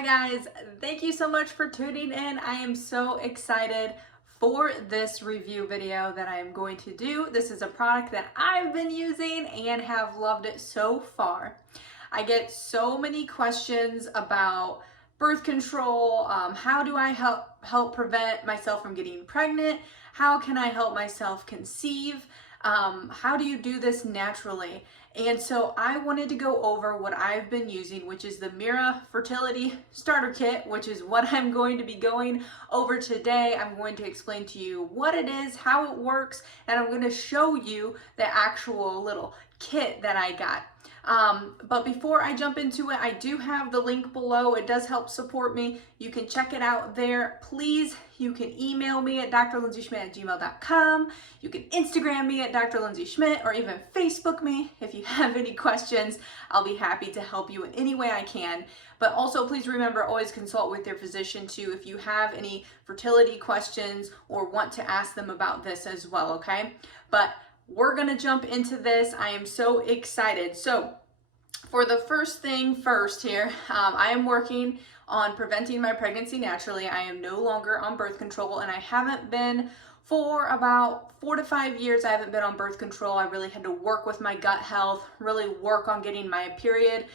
Hi guys, thank you so much for tuning in. I am so excited for this review video that I am going to do. This is a product that I've been using and have loved it so far. I get so many questions about birth control. How do I help prevent myself from getting pregnant? How can I help myself conceive? How do you do this naturally? And so I wanted to go over what I've been using, which is the Mira Fertility Starter Kit, which is what I'm going to be going over today. I'm going to explain to you what it is, how it works, and I'm going to show you the actual little kit that I got. But before I jump into it, I do have the link below. It does help support me. You can check it out there. Please, you can email me at drlindsayschmidt@gmail.com. You can Instagram me at drlindsayschmidt, or even Facebook me if you have any questions. I'll be happy to help you in any way I can. But also, please remember, always consult with your physician too if you have any fertility questions or want to ask them about this as well, okay? But we're gonna jump into this. I am so excited. So for the first thing first here, I am working on preventing my pregnancy naturally. I am no longer on birth control, and I haven't been for about 4 to 5 years. I haven't been on birth control. I really had to work with my gut health, really work on getting my period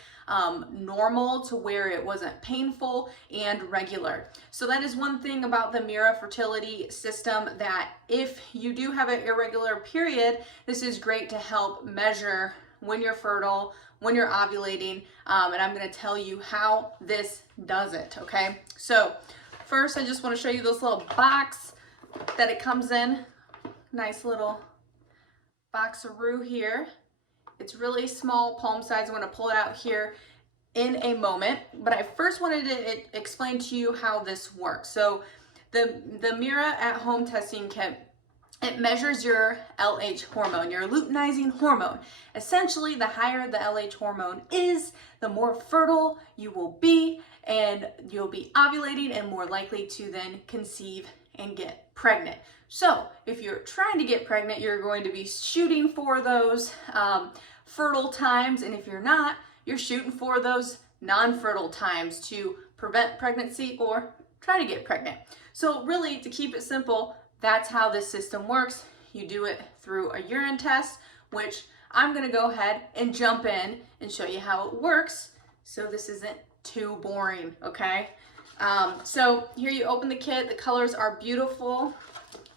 normal to where it wasn't painful and regular. So that is one thing about the Mira fertility system, that if you do have an irregular period, this is great to help measure when you're fertile, when you're ovulating, and I'm going to tell you how this does it, okay? So first, I just want to show you this little box that it comes in. Nice little boxaroo here. It's really small, palm size. I'm going to pull it out here in a moment, but I first wanted to explain to you how this works. So the Mira at home testing kit, it measures your LH hormone, your luteinizing hormone. Essentially, the higher the LH hormone is, the more fertile you will be, and you'll be ovulating and more likely to then conceive and get pregnant. So if you're trying to get pregnant, you're going to be shooting for those fertile times, and if you're not, you're shooting for those non-fertile times to prevent pregnancy or try to get pregnant. So really, to keep it simple, that's how this system works. You do it through a urine test, which I'm gonna go ahead and jump in and show you how it works, so this isn't too boring, okay? So here you open the kit. The colors are beautiful.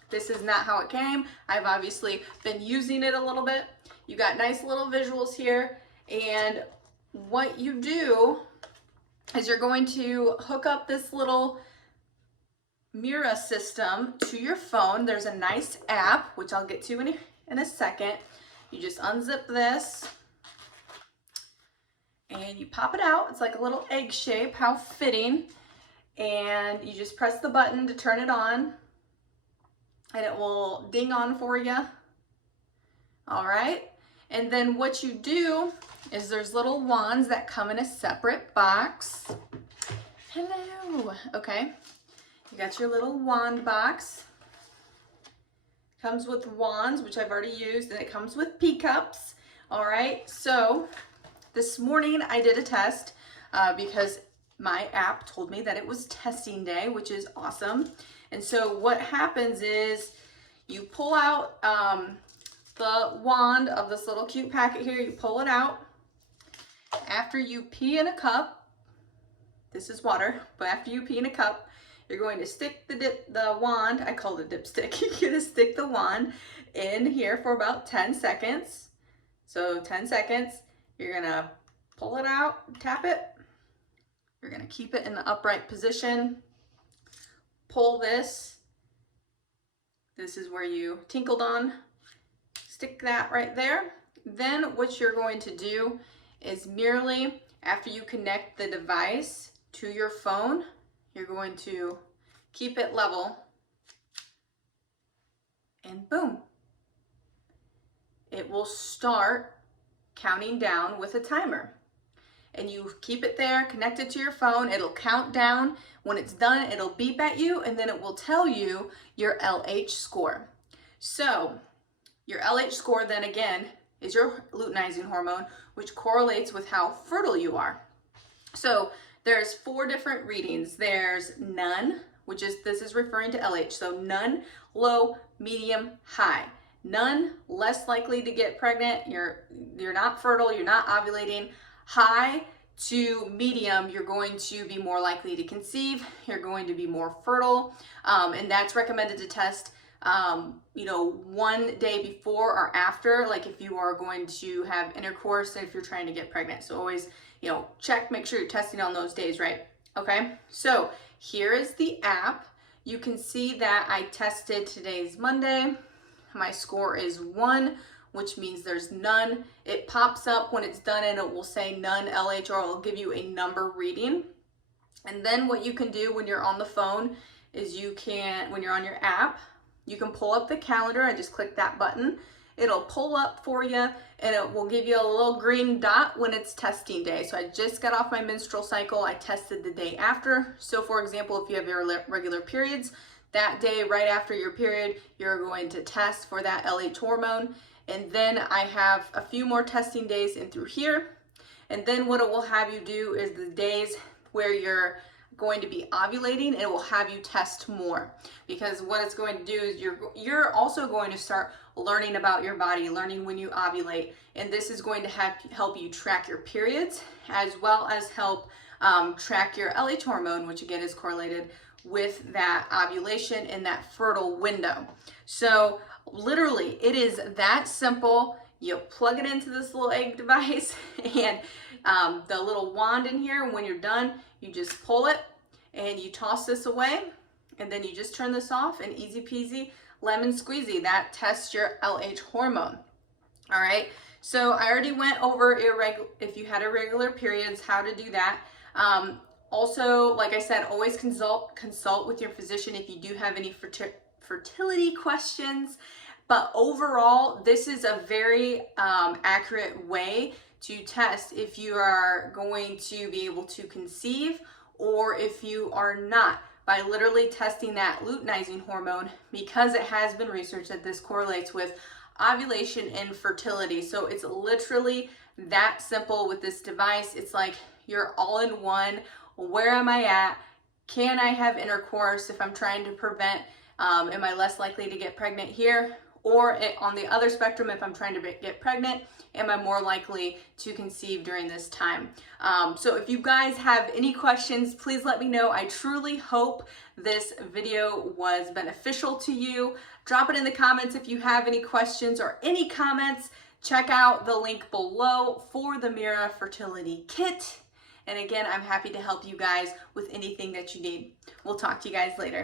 This is not how it came. I've obviously been using it a little bit. You got nice little visuals here, and what you do is you're going to hook up this little Mira system to your phone. There's a nice app, which I'll get to in a second. You just unzip this and you pop it out. It's like a little egg shape, how fitting. And you just press the button to turn it on, and it will ding on for you. All right. And then what you do is there's little wands that come in a separate box. Hello. Okay. You got your little wand box. Comes with wands, which I've already used, and it comes with pee cups. All right. So this morning I did a test because my app told me that it was testing day, which is awesome. And so what happens is you pull out the wand of this little cute packet here. You pull it out. After you pee in a cup, this is water, but after you pee in a cup, you're going to stick the wand, I call it dipstick. You're gonna stick the wand in here for about 10 seconds. So 10 seconds, you're gonna pull it out, tap it. You're gonna keep it in the upright position. Pull this. This is where you tinkled on. Stick that right there. Then what you're going to do is merely, after you connect the device to your phone, you're going to keep it level, and boom, it will start counting down with a timer. And you keep it there, connected to your phone. It'll count down. When it's done, it'll beep at you, and then it will tell you your LH score. So your LH score then again is your luteinizing hormone, which correlates with how fertile you are. So There's 4 different readings. There's none, which is, this is referring to LH. So none, low, medium, high. None, less likely to get pregnant. You're not fertile, you're not ovulating. High to medium, you're going to be more likely to conceive. You're going to be more fertile. And that's recommended to test, 1 day before or after, like if you are going to have intercourse and if you're trying to get pregnant. So always, check, make sure you're testing on those days, right? Okay, so here is the app. You can see that I tested, today's Monday. My score is 1, which means there's none. It pops up when it's done and it will say none LH, or it'll give you a number reading. And then what you can do when you're on the phone is when you're on your app, you can pull up the calendar and just click that button. It'll pull up for you and it will give you a little green dot when it's testing day. So I just got off my menstrual cycle. I tested the day after. So for example, if you have your regular periods, that day right after your period, you're going to test for that LH hormone. And then I have a few more testing days in through here. And then what it will have you do is the days where you're going to be ovulating, and it will have you test more, because what it's going to do is you're also going to start learning about your body, learning when you ovulate, and this is going to help you track your periods, as well as help track your LH hormone, which again is correlated with that ovulation in that fertile window. So literally, it is that simple. You plug it into this little egg device and the little wand in here. When you're done, you just pull it and you toss this away, and then you just turn this off, and easy peasy lemon squeezy. That tests your LH hormone. All right, so I already went over if you had irregular periods, how to do that. Also, like I said, always consult with your physician if you do have any fertility questions. But overall, this is a very accurate way to test if you are going to be able to conceive or if you are not, by literally testing that luteinizing hormone, because it has been researched that this correlates with ovulation and fertility. So it's literally that simple with this device. It's like you're all in one. Where am I at? Can I have intercourse if I'm trying to prevent? Am I less likely to get pregnant here? Or on the other spectrum, if I'm trying to get pregnant, am I more likely to conceive during this time? So if you guys have any questions, please let me know. I truly hope this video was beneficial to you. Drop it in the comments if you have any questions or any comments. Check out the link below for the Mira Fertility Kit. And again, I'm happy to help you guys with anything that you need. We'll talk to you guys later.